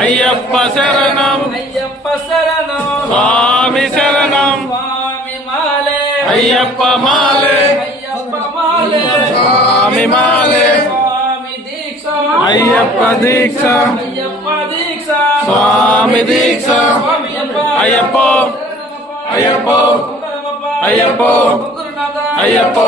అయ్యప్ప శరణం అయ్యప్ప శరణం స్వామి శరణం స్వామి మాలే అయ్యప్ప మాలే అయ్యప్ప మాలే స్వామి మాలే స్వామి దీక్ష అయ్యప్ప దీక్ష అయ్యప్ప దీక్ష స్వామి దీక్ష అయ్యప్ప అయ్యప్ప అయ్యప్ప అయ్యప్ప